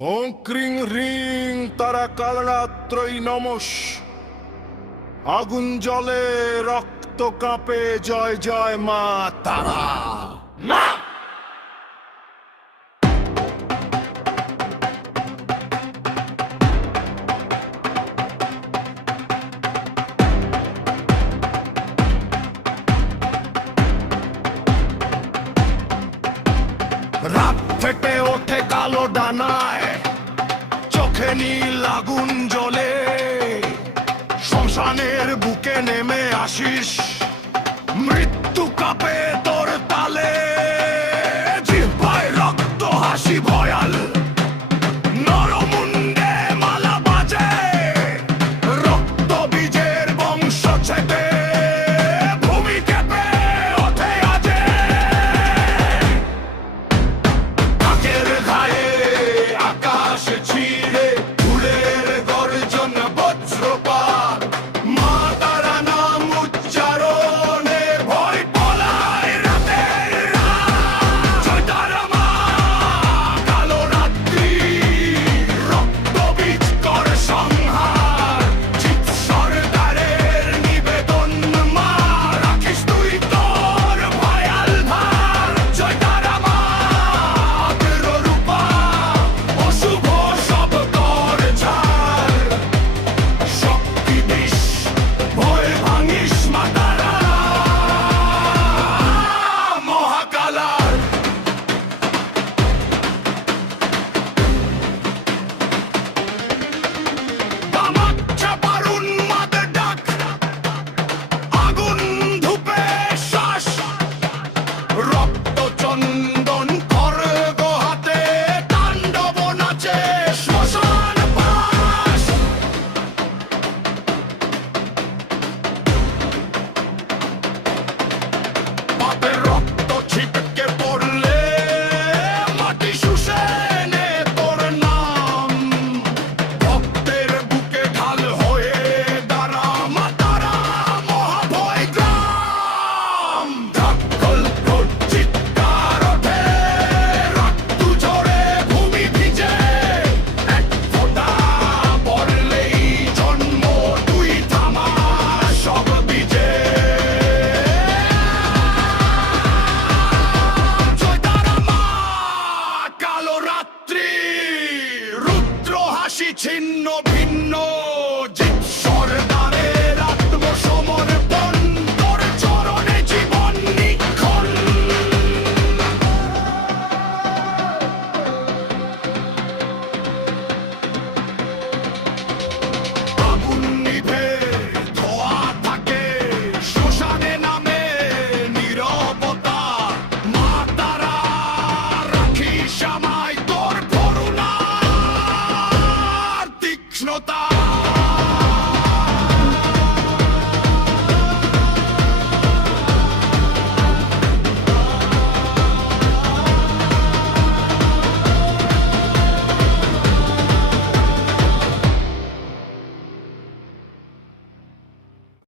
ওং ক্রিং হ্রিং তারা কালরাত্রই নমস। আগুন জ্বলে রক্ত কাঁপে, জয় জয় মা তারা। রাত ফেটে ওঠে কালো ডানায়, চোখে নীল আগুন জ্বলে। শ্মশানের বুকে নেমে আসিস, মৃত্যু কাঁপে তোর তালে। জিহ্বায় রক্ত হাসি ভয়াল, নরমুণ্ডে মালা বাজে। রক্ত বীজের বংশ ছেদে ভূমি কেঁপে ওঠে আজে। কাকের ঘায়ে আকাশ ছিঁড়ে, ফুলের গর্জন বজ্রপাত। মা তারা নাম উচ্চারণে ভয় পলায় রাতের রাত। জয় তারা মা, কালো রাত্রি, রক্ত বীজ কর সংহার। জিত সরকারের নিবেদন মা, রাখিস তুই তোর ভয়াল ভার। জয় তারা মা, অগ্র রূপা, অশুভ সব কর ঝাড়। শক্তি বিষ, ভয় ভাঙিস মা তারা, মহাকালার। তামাক চাপার উন্মাদ ডাক, আগুন ধূপে শ্বাস। রক্ত চন্দন কর গো হাতে, তাণ্ডব নাচে শ্মশান বাস। পাপের রক্ত ছিটকে পড়লে, মাটি শুষে নে তোর নাম। ভক্তের বুকে ঢাল হয়ে দাঁড়া মা তারা, মহাভয় গ্রাম। ঢাকল ঠোঁট চিৎকার ওঠে, রক্ত ঝরে ভূমি ভিজে। এক ফোঁটা পড়লেই জন্ম, তুই থামা সব বীজে। জয় তারা মা, কালো রাত্রি, রুদ্র হাসি ছিন্ন ভিন্ন। জিত সরদারের আত্মসমর্পণ, তোর চরণে জীবন নিক্ষণ। আগুন নিভে ধোয়া থাকে, শ্মশানে নামে নীরবতা। মা তারা, রাখিস আমায় তোর করুণার তীক্ষ্ণতা।